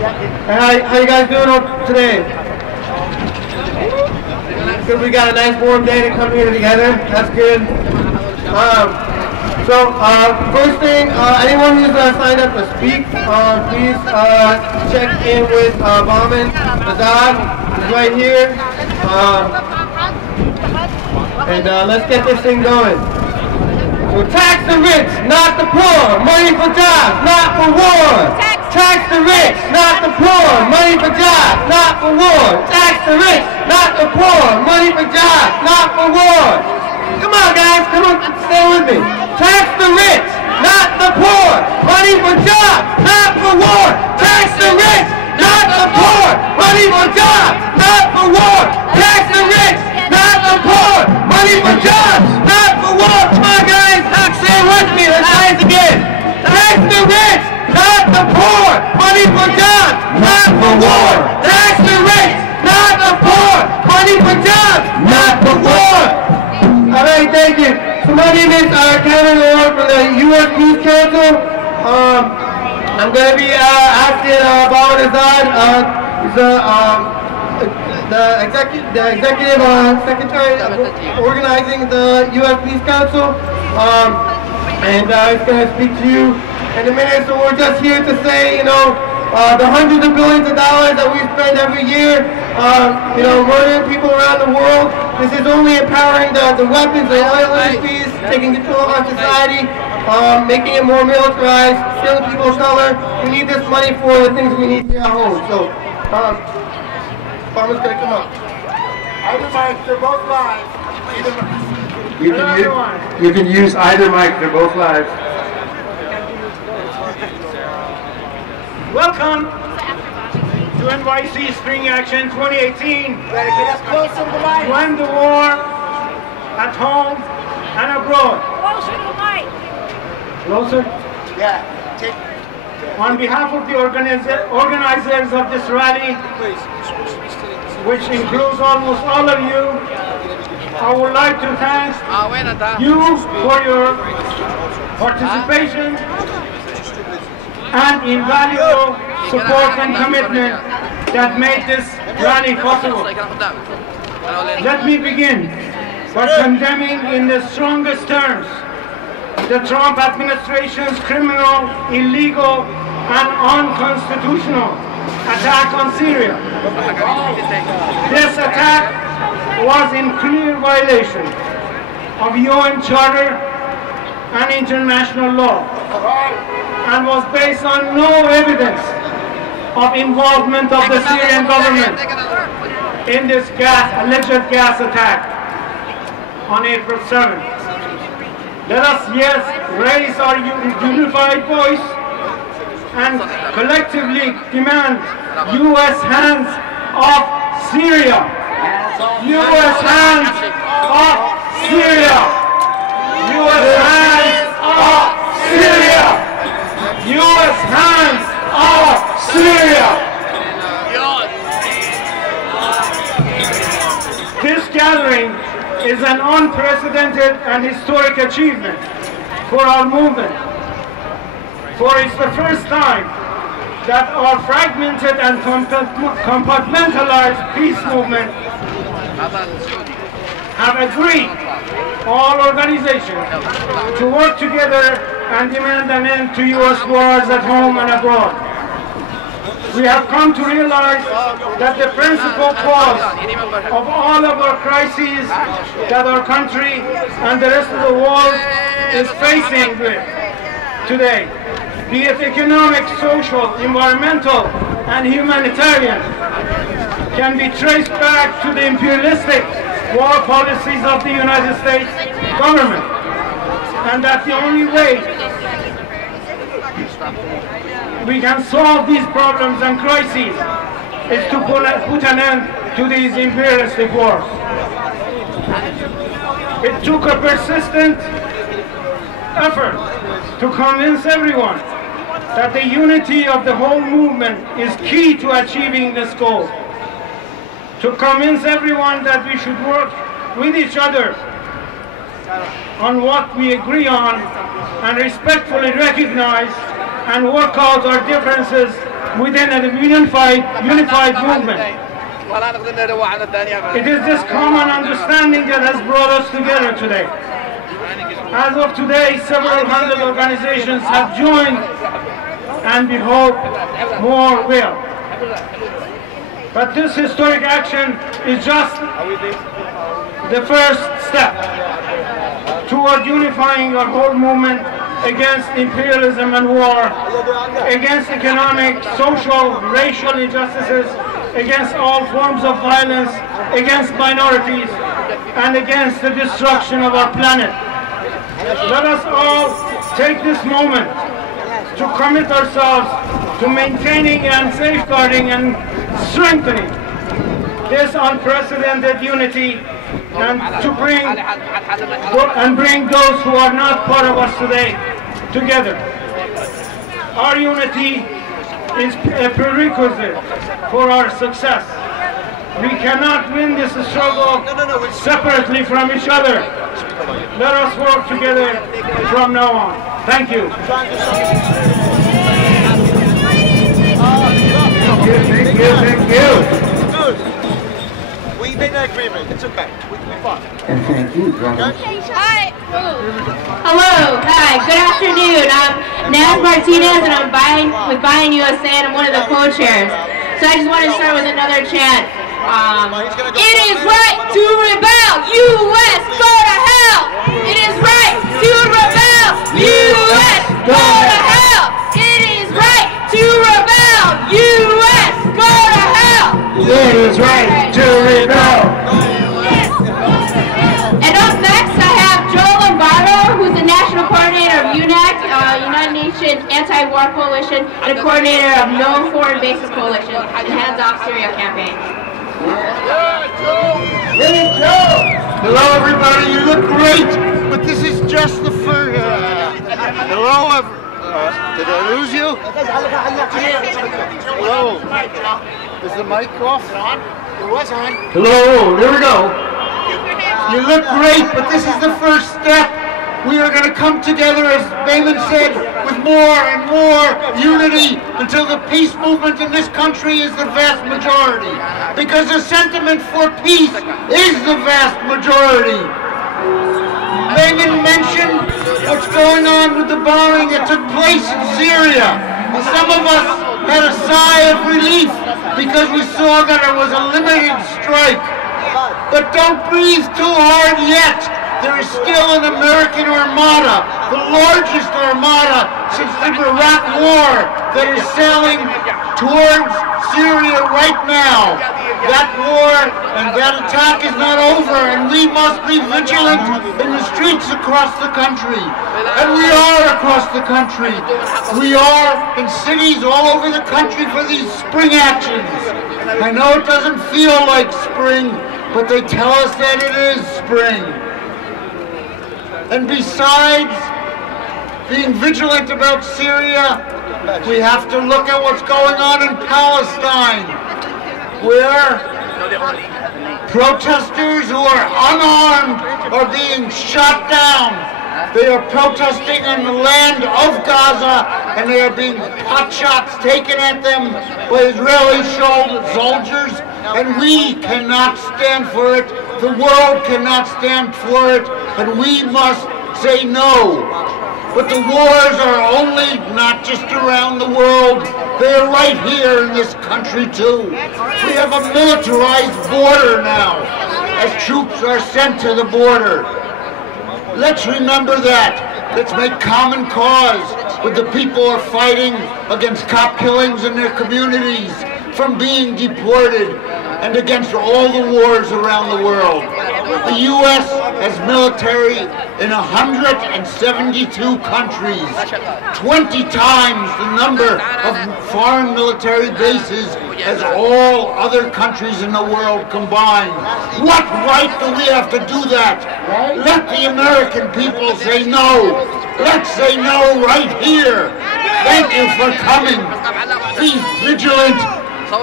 How you guys doing today? Good. We got a nice warm day to come here together. That's good. First thing, anyone who's signed up to speak, please check in with Bauman Azad. He's right here. Let's get this thing going. So tax the rich, not the poor. Money for jobs, not for war. Tax the rich, not the poor. Money for jobs, not for war. Tax the rich, not the poor. Money for jobs, not for war. Come on, guys. Come on, stay with me. Tax the rich, not the poor. Money for jobs, not for war. Tax the rich, not the poor. Money for jobs, not for war. Tax the rich, not the poor. Money for jobs, not for war. Come on, guys. Say it with me. Let's try it again. Tax the rich, not the poor. Money for jobs, not for war. Tax the rich, not the poor. Money for jobs, not for war. All right, thank you. So my name is Kevin Lord from the U.S. Peace Council. I'm going to be asking Bauman Azad, he's the executive secretary organizing the U.S. Peace Council, and he's going to speak to you in a minute. So we're just here to say, you know, the hundreds of billions of dollars that we spend every year, you know, murdering people around the world. This is only empowering the weapons, the oil industries, taking control of our society, making it more militarized, stealing people of color. We need this money for the things we need here at home. So, Farmer's gonna come up. Either mic, they're both live. You can use either mic, they're both live. Welcome to NYC Spring Action 2018. To end the war at home and abroad. Closer to the mic. Closer? Yeah. On behalf of the organizers of this rally, which includes almost all of you, I would like to thank you for your participation and invaluable support and commitment that made this rally possible. Let me begin by condemning in the strongest terms the Trump administration's criminal, illegal, and unconstitutional attack on Syria. This attack was in clear violation of UN Charter and international law, and was based on no evidence of involvement of the Syrian government in this alleged gas attack on April 7th. Let us, yes, raise our unified voice and collectively demand U.S. hands off Syria. U.S. hands off Syria. U.S. hands off Syria. U.S. hands off Syria. This gathering is an unprecedented and historic achievement for our movement. For it's the first time that our fragmented and compartmentalized peace movement have agreed, all organizations, to work together and demand an end to U.S. wars at home and abroad. We have come to realize that the principal cause of all of our crises that our country and the rest of the world is facing with today, be it economic, social, environmental, and humanitarian, can be traced back to the imperialistic war policies of the United States government, and that the only way we can solve these problems and crises is to put an end to these imperialistic wars. It took a persistent effort to convince everyone that the unity of the whole movement is key to achieving this goal. To convince everyone that we should work with each other on what we agree on and respectfully recognize and work out our differences within a unified movement. It is this common understanding that has brought us together today. As of today, several hundred organizations have joined, and we hope more will. But this historic action is just the first step toward unifying our whole movement against imperialism and war, against economic, social, racial injustices, against all forms of violence, against minorities, and against the destruction of our planet. Let us all take this moment to commit ourselves to maintaining and safeguarding and strengthening this unprecedented unity, and to bring those who are not part of us today together. Our unity is a prerequisite for our success. We cannot win this struggle separately from each other. Let us work together from now on. Thank you. Thank you. We made an agreement. It's okay. We're fine. And thank you, brother. Hi. Hello. Hi. Good afternoon. I'm Naz Martinez, and I'm with Buying USA, and I'm one of the co-chairs. So I just want to start with another chant. It is right to rebel. U.S. go to hell. It is right to rebel. U.S. go to hell. It is right to rebel. U.S. go to hell. It is right to rebel. And up next, I have Joel Lombardo, who's the national coordinator of UNAC, United Nations Anti-War Coalition, and a coordinator of No Foreign Bases Coalition, and Hands Off Syria campaign. Hello, everybody. You look great. But this is just the first. Hello, did I lose you? Hello. Is the mic off? It was on. Hello. There we go. You look great, but this is the first step. We are going to come together, as Bayman said, with more and more unity until the peace movement in this country is the vast majority. Because the sentiment for peace is the vast majority. Bayman mentioned what's going on with the bombing that took place in Syria. Some of us had a sigh of relief because we saw that it was a limited strike. But don't breathe too hard yet. There is still an American armada, the largest armada since the Iraq War, that is sailing towards Syria right now. That war and that attack is not over, and we must be vigilant in the streets across the country. And we are across the country. We are in cities all over the country for these spring actions. I know it doesn't feel like spring, but they tell us that it is spring. And besides being vigilant about Syria, we have to look at what's going on in Palestine, where protesters who are unarmed are being shot down. They are protesting in the land of Gaza, and they are being pot shots taken at them by Israeli soldiers, and we cannot stand for it. The world cannot stand for it, and we must say no. But the wars are only not just around the world, they are right here in this country too. We have a militarized border now, as troops are sent to the border. Let's remember that. Let's make common cause with the people who are fighting against cop killings in their communities, from being deported, and against all the wars around the world. The U.S. has military in 172 countries, 20 times the number of foreign military bases as all other countries in the world combined. What right do we have to do that? Let the American people say no. Let's say no right here. Thank you for coming. Be vigilant.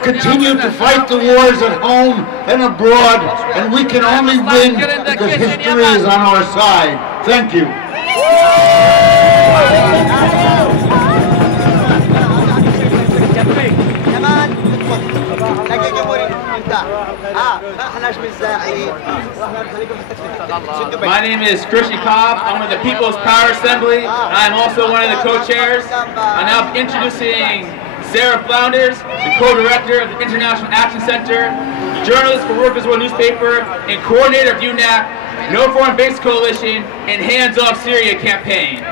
Continue to fight the wars at home and abroad, and we can only win because history is on our side. Thank you. My name is Christian Cobb. I'm with the People's Power Assembly. I'm also one of the co-chairs. I'm now introducing Sarah Flounders, the co-director of the International Action Center, journalist for Workers' World Newspaper, and coordinator of UNAC, No Foreign Base Coalition, and Hands Off Syria campaign.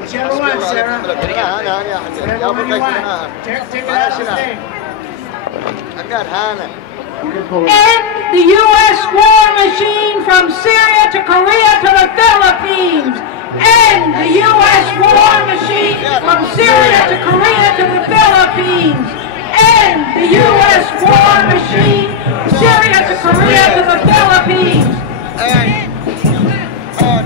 Whichever one, Sarah. Whatever you want. Take it out of the thing. End the U.S. war machine from Syria to Korea to the Philippines. End the U.S. war machine from Syria to Korea to the Philippines. End the U.S. war machine from Syria to Korea to the Philippines.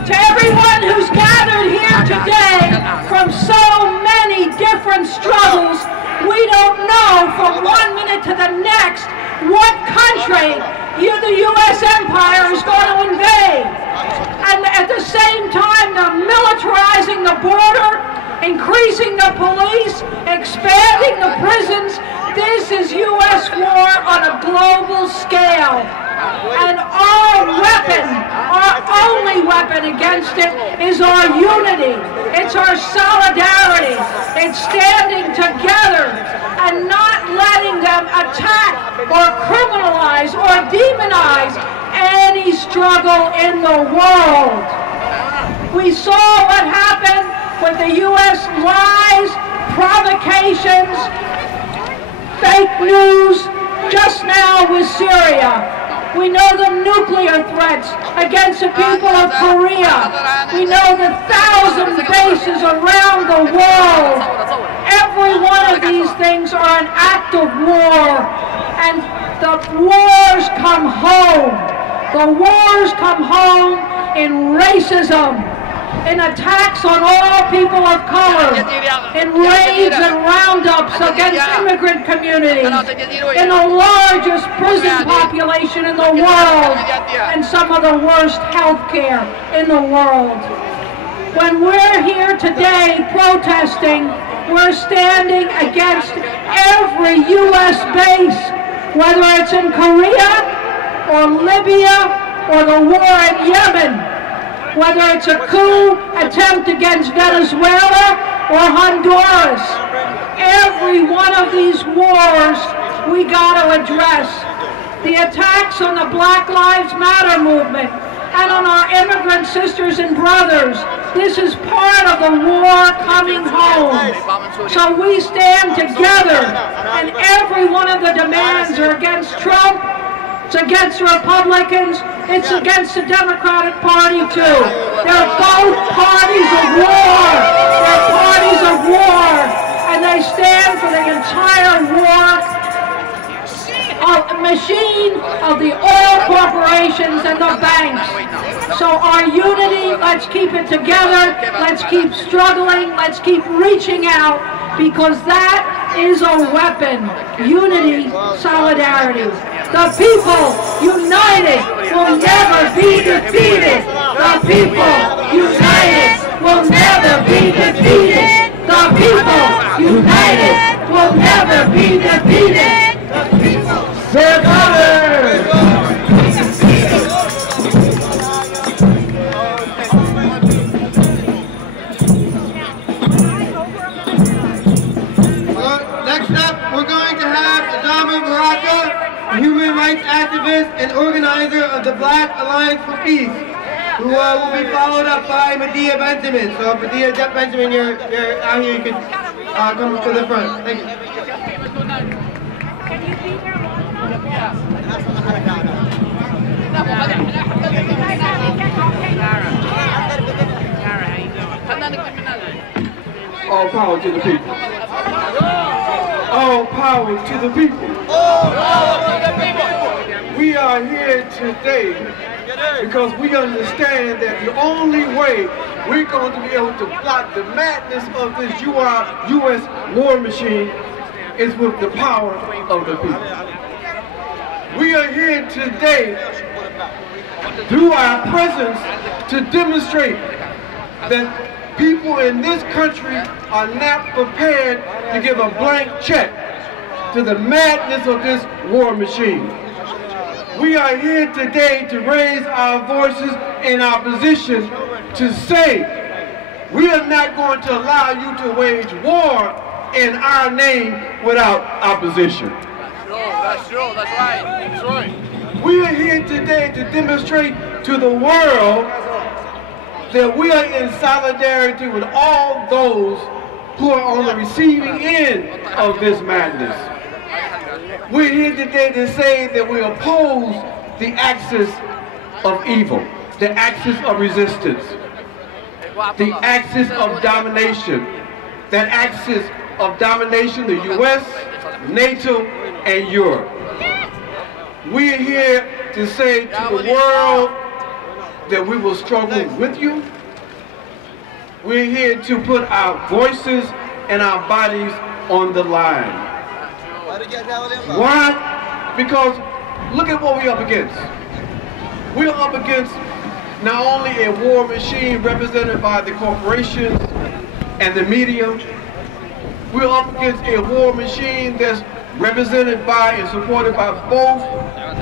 To everyone who's gathered here today from so many different struggles, we don't know from one minute to the next what country the U.S. empire is going to invade. And at the same time, they're militarizing the border, increasing the police, expanding the prisons. This is U.S. war on a global scale. And our weapon, our only weapon against it is our unity. It's our solidarity. It's standing together and not letting them attack or criminalize or demonize any struggle in the world. We saw what happened with the U.S. lies, provocations, fake news, just now with Syria. We know the nuclear threats against the people of Korea. We know the 1,000 bases around the world. Every one of these things are an act of war. And the wars come home. The wars come home in racism, in attacks on all people of color, in raids and roundups against immigrant communities, in the largest prison population in the world, and some of the worst health care in the world. When we're here today protesting, we're standing against every U.S. base, whether it's in Korea or Libya or the war in Yemen, whether it's a coup attempt against Venezuela or Honduras. Every one of these wars we got to address. The attacks on the Black Lives Matter movement and on our immigrant sisters and brothers, this is part of the war coming home. So we stand together, and every one of the demands are against Trump, it's against Republicans, it's against the Democratic Party too. They're both parties of war. They're parties of war, and they stand for the entire war machine of the oil corporations and the banks. So our unity, let's keep it together, let's keep struggling, let's keep reaching out, because that is a weapon. Unity, solidarity. The people united will never be defeated. The people united will never be defeated. The people united will never be defeated. Next up, we're going to have Ajamu Baraka, a human rights activist and organizer of the Black Alliance for Peace, who will be followed up by Medea Benjamin. So, Medea Benjamin, you're out here, you can come to the front. Thank you. All power to the people. All power to the people. We are here today because we understand that the only way we're going to be able to block the madness of this U.S. war machine is with the power of the people. We are here today through our presence to demonstrate that people in this country are not prepared to give a blank check to the madness of this war machine. We are here today to raise our voices in opposition to say we are not going to allow you to wage war in our name without opposition. That's true, that's right, that's right. We are here today to demonstrate to the world that we are in solidarity with all those who are on the receiving end of this madness. We're here today to say that we oppose the axis of evil, the axis of resistance, the axis of domination, that axis of domination, the U.S., NATO, and Europe. We are here to say to the world that we will struggle with you. We're here to put our voices and our bodies on the line. Why? Because look at what we're up against. We're up against not only a war machine represented by the corporations and the media, we're up against a war machine that's represented by and supported by both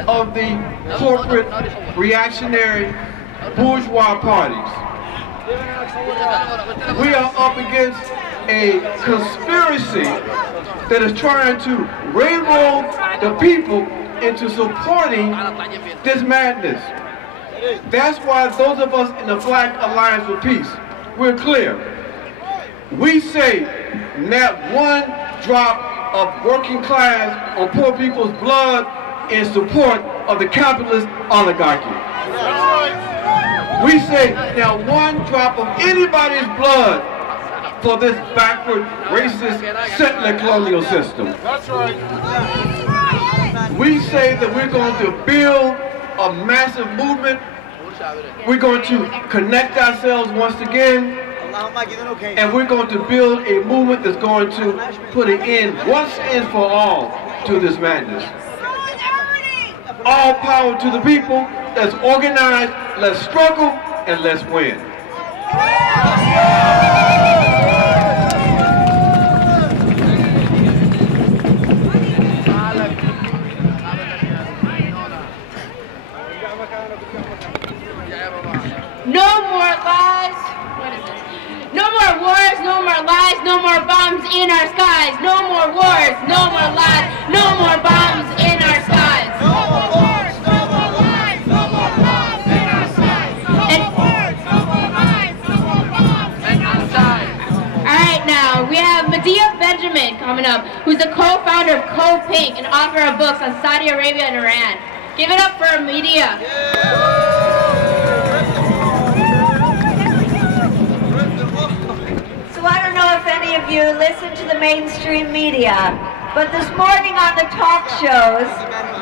of the corporate reactionary bourgeois parties. We are up against a conspiracy that is trying to railroad the people into supporting this madness. That's why those of us in the Black Alliance for Peace, we're clear. We say not one drop of working class or poor people's blood in support of the capitalist oligarchy. We say now one drop of anybody's blood for this backward, racist, settler colonial system. That's right. We say that we're going to build a massive movement. We're going to connect ourselves once again. And we're going to build a movement that's going to put an end once and for all to this madness. All power to the people. Let's organize, let's struggle, and let's win. No more lies. What is this? No more wars, no more lies, no more bombs in our skies. No more wars, no more lies, no more bombs in our skies. No more wars, no more lies, no more bombs in our skies. No more wars, no more lies, no more bombs in our skies. All right, now we have Medea Benjamin coming up, who's the co-founder of Co-Pink and author of books on Saudi Arabia and Iran. Give it up for Medea. I don't know if any of you listen to the mainstream media, but this morning on the talk shows,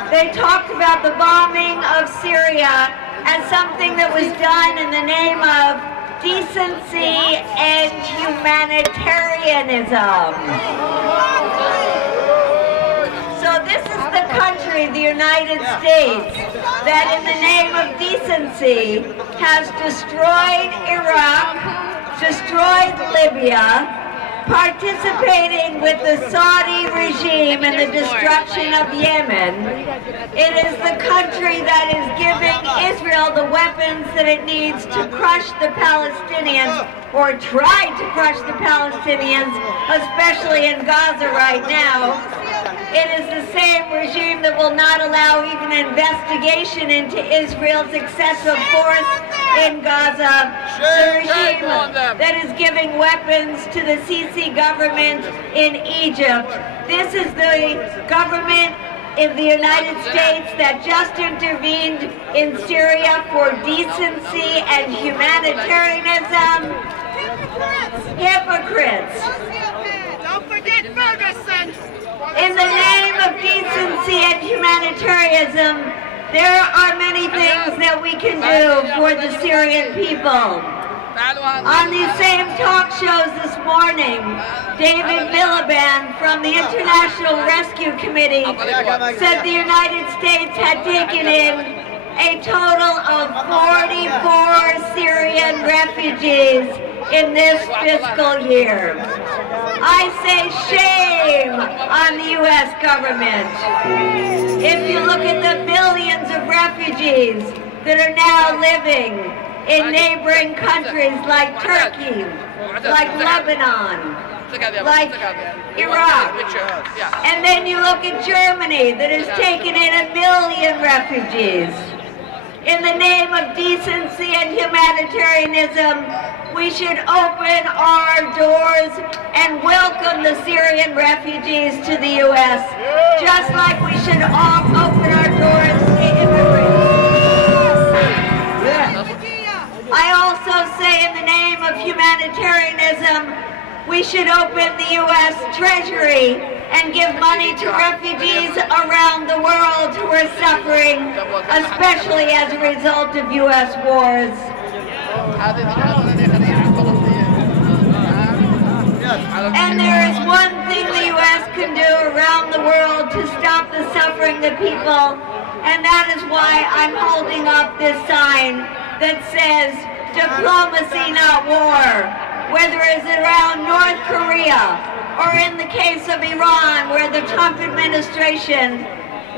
they talked about the bombing of Syria as something that was done in the name of decency and humanitarianism. So this is the country, the United States, that in the name of decency has destroyed Iraq, destroyed Libya, participating with the Saudi regime in the destruction of Yemen. It is the country that is giving Israel the weapons that it needs to crush the Palestinians, or try to crush the Palestinians, especially in Gaza right now. It is the same regime that will not allow even investigation into Israel's excessive force in Gaza. The regime that is giving weapons to the Sisi government in Egypt. This is the government in the United States that just intervened in Syria for decency and humanitarianism. Hypocrites. Don't forget Ferguson. In the name of decency and humanitarianism, there are many things that we can do for the Syrian people. On these same talk shows this morning, David Miliband from the International Rescue Committee said the United States had taken in a total of 44 Syrian refugees in this fiscal year. I say shame on the U.S. government. If you look at the millions of refugees that are now living in neighboring countries like Turkey, like Lebanon, like Iraq, and then you look at Germany that has taken in 1 million refugees. In the name of decency and humanitarianism, we should open our doors and welcome the Syrian refugees to the U.S., just like we should open our doors to immigrants. I also say in the name of humanitarianism, we should open the U.S. Treasury and give money to refugees around the world who are suffering, especially as a result of U.S. wars. And there is one thing the U.S. can do around the world to stop the suffering of the people, and that is why I'm holding up this sign that says, diplomacy, not war. Whether it's around North Korea or in the case of Iran, where the Trump administration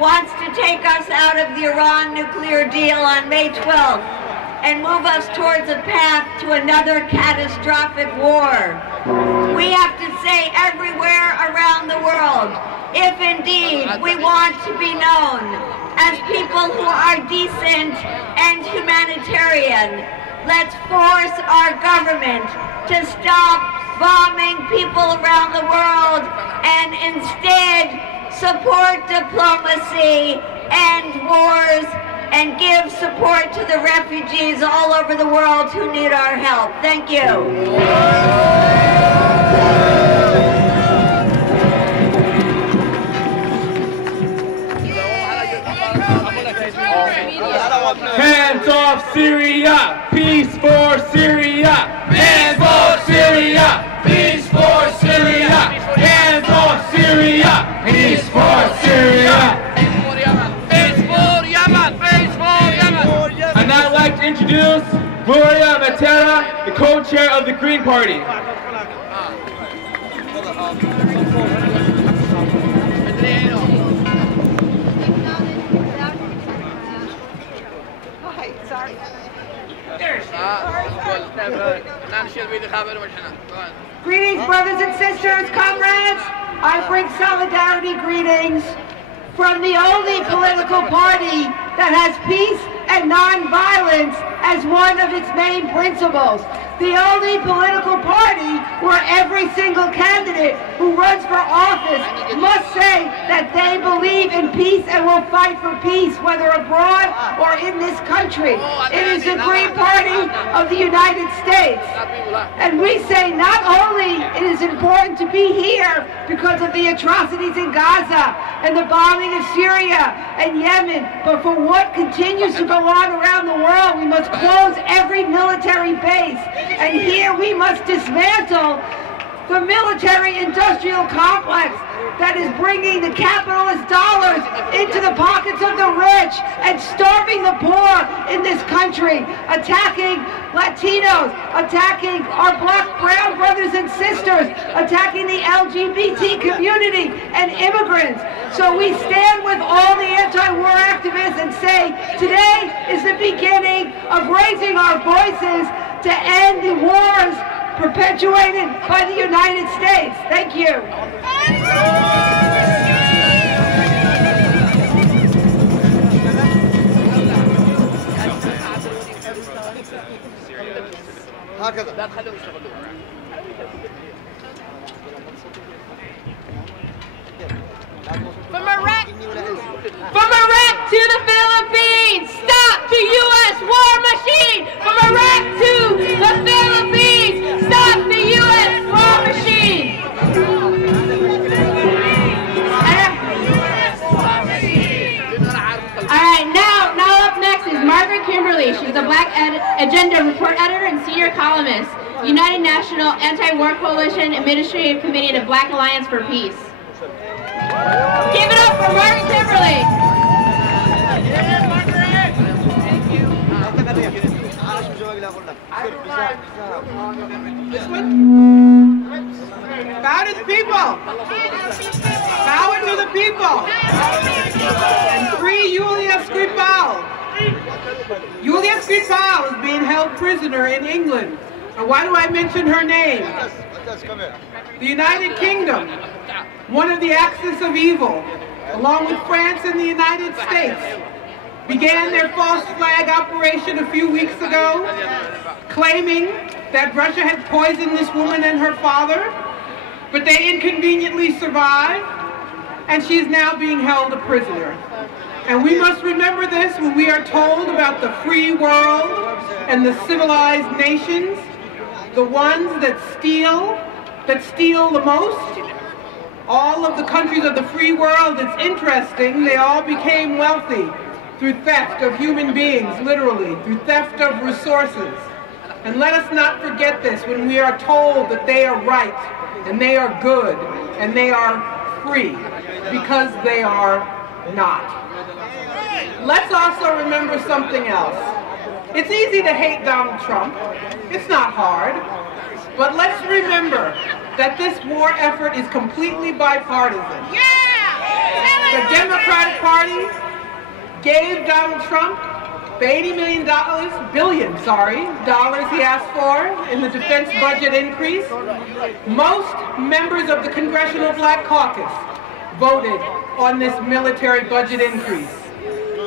wants to take us out of the Iran nuclear deal on May 12th and move us towards a path to another catastrophic war. We have to say everywhere around the world, if indeed we want to be known as people who are decent and humanitarian, let's force our government to stop bombing people around the world and instead support diplomacy, end wars, and give support to the refugees all over the world who need our help. Thank you. Hands off Syria, peace for Syria. Hands off Syria, peace for Syria. Hands off Syria, peace for Syria. And I'd like to introduce Gloria Mattera, the co-chair of the Green Party. Greetings, brothers and sisters, comrades. I bring solidarity greetings from the only political party that has peace and nonviolence as one of its main principles. The only political party where every single candidate who runs for office must say that they believe in peace and will fight for peace, whether abroad or in this country. It is the Green Party of the United States. And we say not only it is important to be here because of the atrocities in Gaza and the bombing of Syria and Yemen, but for what continues to go on around the world, we must close every military base. And here we must dismantle the military-industrial complex that is bringing the capitalist dollars into the pockets of the rich and starving the poor in this country, attacking Latinos, attacking our black, brown brothers and sisters, attacking the LGBT community and immigrants. So we stand with all the anti-war activists and say, today is the beginning of raising our voices to end the wars perpetuated by the United States. Thank you. From Iraq to the Philippines, stop the U.S. war machine! From Iraq to the Philippines, stop the U.S. war machine! Alright, now up next is Margaret Kimberly. She's the Black Agenda Report Editor and Senior Columnist, United National Anti-War Coalition Administrative Committee and the Black Alliance for Peace. Give it up for Margaret Kimberly! Yeah, Margaret! This one? Bow to the people. Power to the people. And free Julia Skripal. Julia Skripal is being held prisoner in England. And why do I mention her name? The United Kingdom, one of the axis of evil, along with France and the United States, began their false flag operation a few weeks ago, claiming that Russia had poisoned this woman and her father, but they inconveniently survived, and she is now being held a prisoner. And we must remember this when we are told about the free world and the civilized nations, the ones that steal the most. All of the countries of the free world, it's interesting, they all became wealthy through theft of human beings, literally, through theft of resources. And let us not forget this when we are told that they are right, and they are good, and they are free, because they are not. Let's also remember something else. It's easy to hate Donald Trump. It's not hard. But let's remember that this war effort is completely bipartisan. The Democratic Party gave Donald Trump the $80 billion he asked for in the defense budget increase. Most members of the Congressional Black Caucus voted on this military budget increase.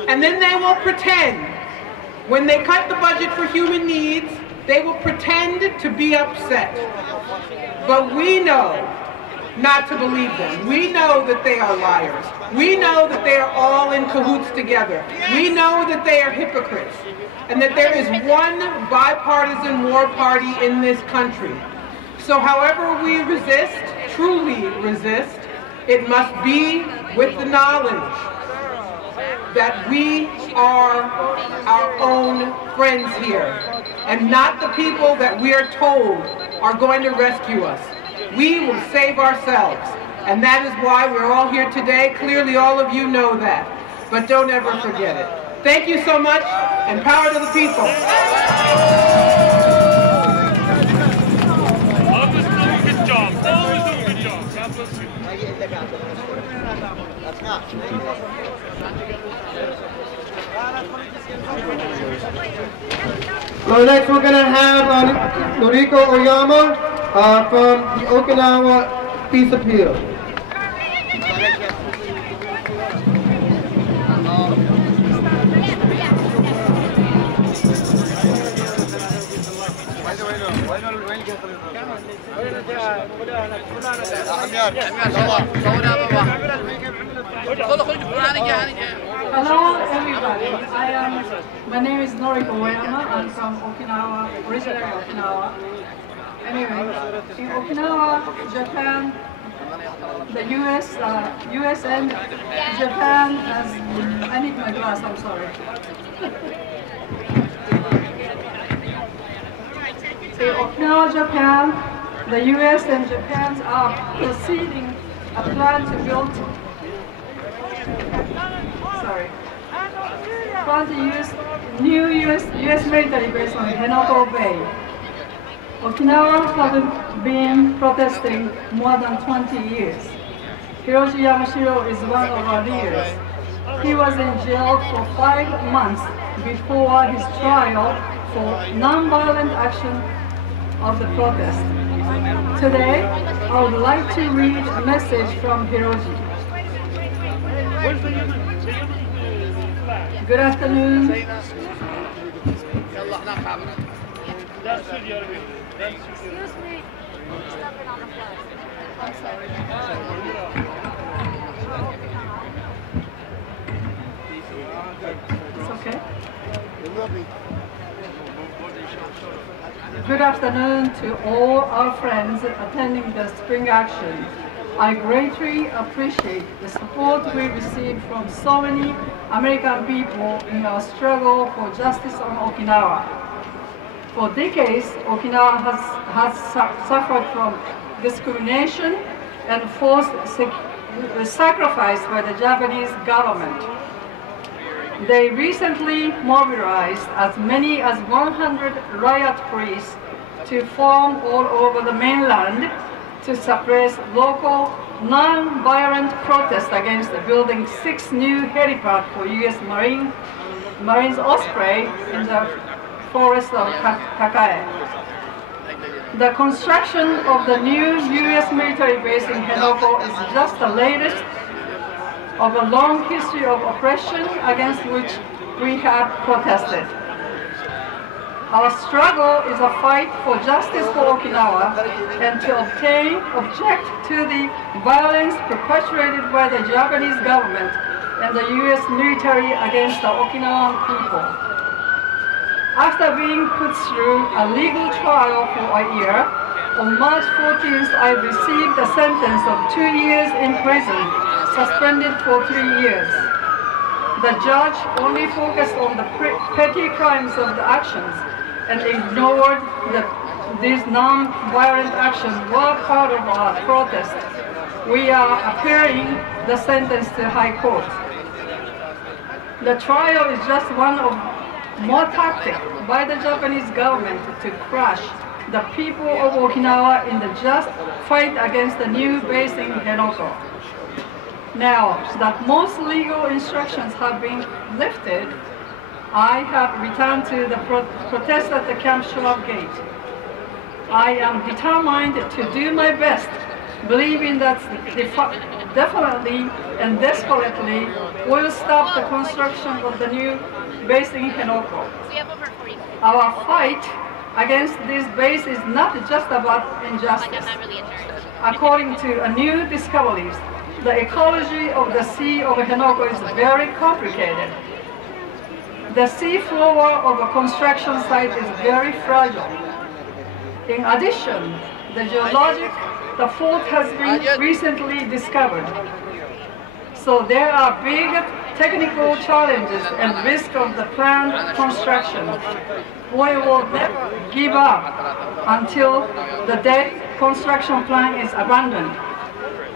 And then they will pretend, when they cut the budget for human needs, they will pretend to be upset. But we know not to believe them. We know that they are liars. We know that they are all in cahoots together. We know that they are hypocrites. And that there is one bipartisan war party in this country. So however we resist, truly resist, it must be with the knowledge that we are our own friends here, and not the people that we are told are going to rescue us. We will save ourselves, and that is why we're all here today. Clearly all of you know that, but don't ever forget it. Thank you so much, and power to the people. Always do a good job. Always do a good job. God bless you. So next we're going to have Noriko Oyama from the Okinawa Peace Appeal. Hello everybody, my name is Noriko Oyama. I'm from Okinawa, originally Okinawa. Anyway, in Okinawa, Japan, the US and Japan has, I need my glass, I'm sorry. In Okinawa, Japan, the US and Japan are proceeding a plan to build new US military base on Henoko Bay. Okinawa has been protesting more than 20 years. Hiroshi Yamashiro is one of our leaders. He was in jail for 5 months before his trial for non-violent action of the protest. Today, I would like to read a message from Hiroshi. Good afternoon. Excuse me. Stepping on the flag. I'm sorry. It's okay. Good afternoon to all our friends attending the Spring Action. I greatly appreciate the support we received from so many American people in our struggle for justice on Okinawa. For decades, Okinawa has suffered from discrimination and forced sacrifice by the Japanese government. They recently mobilized as many as 100 riot police to form all over the mainland to suppress local non-violent protests against building 6 new helipads for U.S. Marines Osprey in the forest of Takae. The construction of the new U.S. military base in Henoko is just the latest of a long history of oppression against which we have protested. Our struggle is a fight for justice for Okinawa and to object to the violence perpetrated by the Japanese government and the U.S. military against the Okinawan people. After being put through a legal trial for a year, on March 14th I received a sentence of 2 years in prison, suspended for 3 years. The judge only focused on the petty crimes of the actions and ignored that these non-violent actions were part of our protest. We are appealing the sentence to High Court. The trial is just one of more tactics by the Japanese government to crush the people of Okinawa in the just fight against the new base in Henoko. Now that most legal instructions have been lifted, I have returned to the protest at the Camp Schwab Gate. I am determined to do my best, believing that definitely and desperately will stop the construction of the new base in Henoko. Our fight against this base is not just about injustice. According to a new discoveries, the ecology of the sea of Henoko is very complicated. The sea floor of a construction site is very fragile. In addition, the fault has been recently discovered. So there are big technical challenges and risk of the planned construction. We will never give up until the day construction plan is abandoned.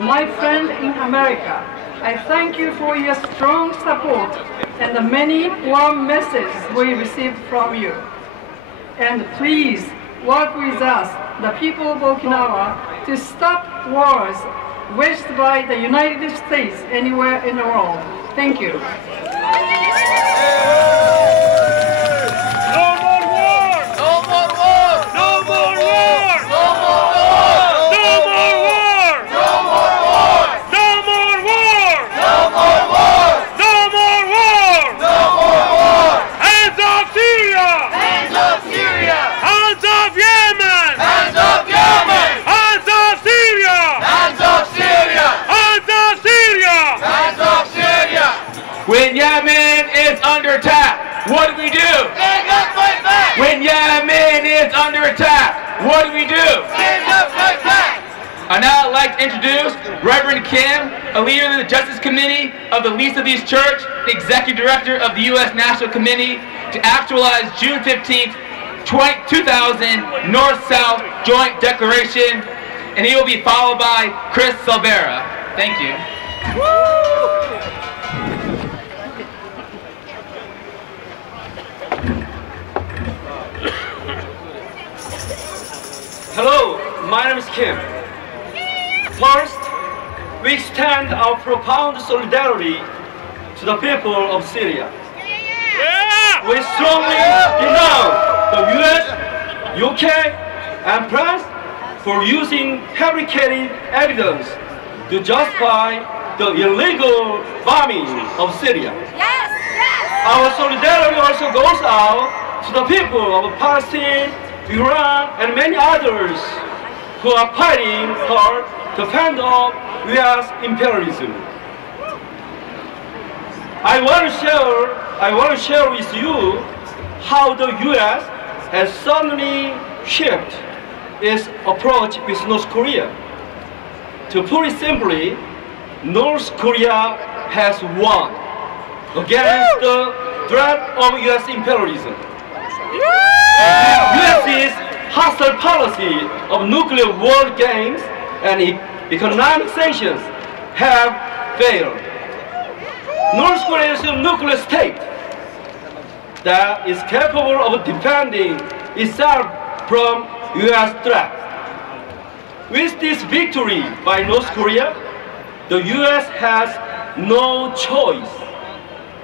My friend in America, I thank you for your strong support and the many warm messages we received from you. And please work with us, the people of Okinawa, to stop wars waged by the United States anywhere in the world. Thank you. When Yemen is under attack, what do we do? Stand up, fight back! When Yemen is under attack, what do we do? Stand up, fight back! I'd now like to introduce Reverend Kim, a leader of the Justice Committee of the Least of These Church, the Executive Director of the U.S. National Committee, to actualize June 15th, 2000 North-South Joint Declaration, and he will be followed by Chris Silvera. Thank you. Hello, my name is Kim. First, we extend our profound solidarity to the people of Syria. We strongly denounce the US, UK, and France for using fabricated evidence to justify the illegal bombing of Syria. Our solidarity also goes out to the people of Palestine, Iran, and many others who are fighting hard to fend off U.S. imperialism. I want to share with you how the U.S. has suddenly shifted its approach with North Korea. To put it simply, North Korea has won against the threat of U.S. imperialism. U.S.'s hostile policy of nuclear war games and economic sanctions have failed. North Korea is a nuclear state that is capable of defending itself from U.S. threat. With this victory by North Korea, the U.S. has no choice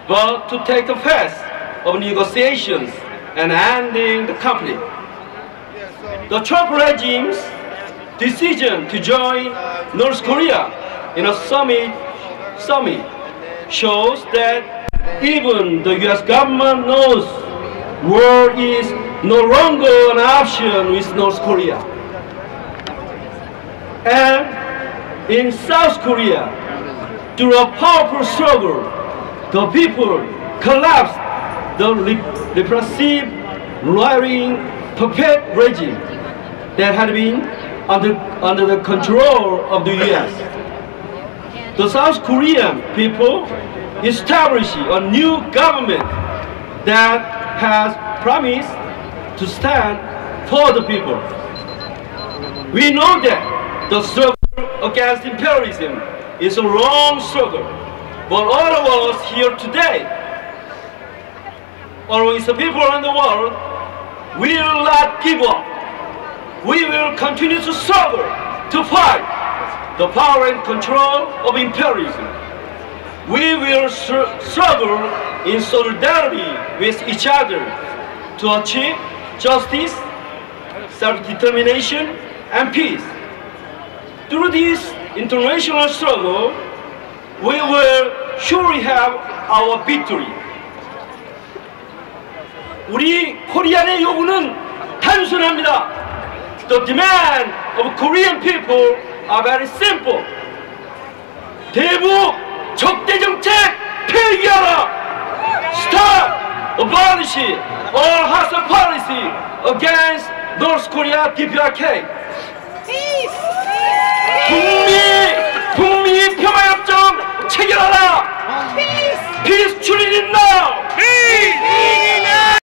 but to take the path of negotiations and ending the conflict. The Trump regime's decision to join North Korea in a summit shows that even the U.S. government knows war is no longer an option with North Korea. And in South Korea, through a powerful struggle, the people collapsed the repressive, right-wing puppet regime that had been under the control of the U.S. The South Korean people established a new government that has promised to stand for the people. We know that the struggle against imperialism is a long struggle, but all of us here today, along with the people around the world, will not give up. We will continue to struggle to fight the power and control of imperialism. We will struggle in solidarity with each other to achieve justice, self-determination, and peace. Through this international struggle, we will surely have our victory. 우리 코리안의 요구는 단순합니다. The demand of Korean people are very simple. 대북 적대 정책 폐기하라. Start abolishing all hostile policy against North Korea DPRK. 북미 평화협정 체결하라. Peace truly did not